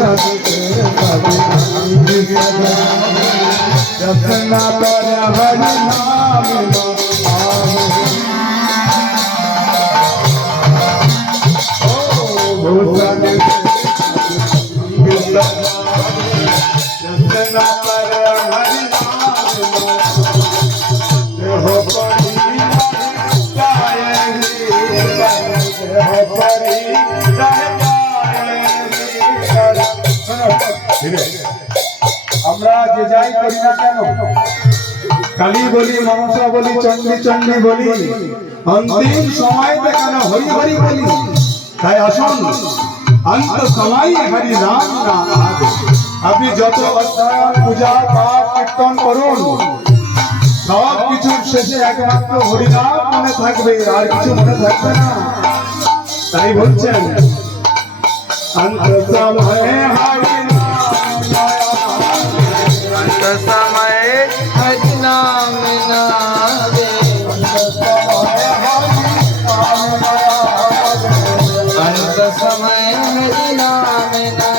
सबके जतना पर हरि नाम भूषण जतना पर हरि नाम हो परी আমরা যে যাই করি না কেন কালী বলি মনসা বলি চণ্ডী চণ্ডী বলি অন্তিম সময় কেন হরি হরি বলি তাই আসুন অন্ত সময় হরি নাম নাম আপনি যত অধ্যয়ন পূজা পাঠ কীর্তন করুন সব কিছুর শেষে একমাত্র হরিনাম মনে থাকবে আর কিছু মনে থাকবে না তাই বলছেন অন্ত সময় হরি समय हरि नाम नावे अंत समय हरि नाम नावे